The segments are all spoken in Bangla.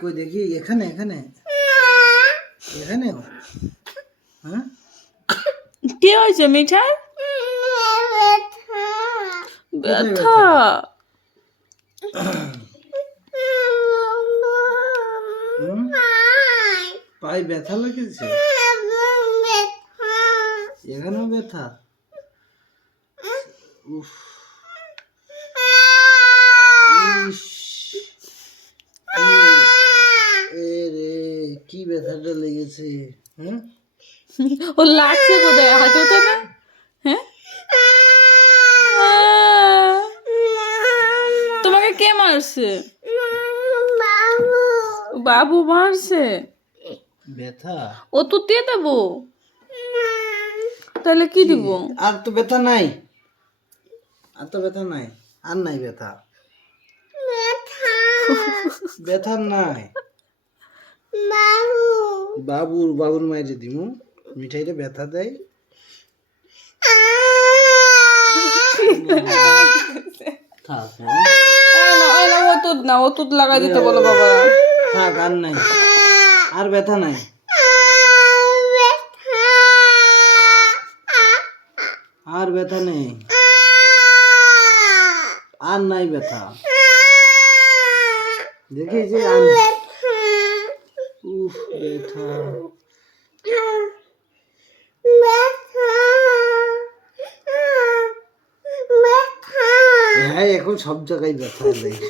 কই দেখি, এখানে এখানে এখানেও? হ্যাঁ, কি হয়েছে মিঠাই? কোথায় ব্যথা। হুম, পায়ে ব্যথা লেগেছে? এখানেও ব্যথা? উফ, ইস, এ রে, কি ব্যথাটা লেগেছে? হ্যাঁ, ও লাগছে কোথায়? হাঁটুতে না? হ্যাঁ, তোমাকে কে মারছে? বাবু মারছে? ব্যথা? ওষুধ দিয়ে দেবো? তাহলে কি দিব? আর তো ব্যথা নাই, আর তো ব্যথা নাই, আর নাই ব্যথা, ব্যথা নাই। বাবুর মায়ের দিমু, মিঠাইটা ব্যথা দেয়। থাক, হ্যাঁ? ওষুধ না, ওষুধ লাগাই দিতে বলো বাবা। থাক, আর নাই, আর ব্যথা নাই, আর ব্যথা নেই, আর নাই ব্যথা। দেখি যে উফ, ব্যথা। হ্যাঁ, এখন সব জায়গায় ব্যথা লেগে।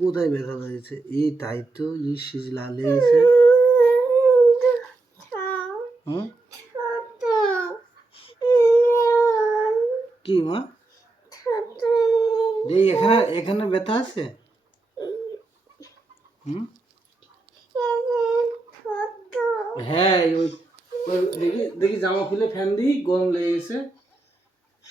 কোথায় ব্যথা লেগেছে? এই তাই তো, এই সিজলা লেগেছে। হুম, কি মা? এই এখানে এখানে ব্যথা আছে? হুম, হ্যাঁ, ওই দেখি দেখি জামা খুলে ফ্যান দিই, গরম লেগে গেছে।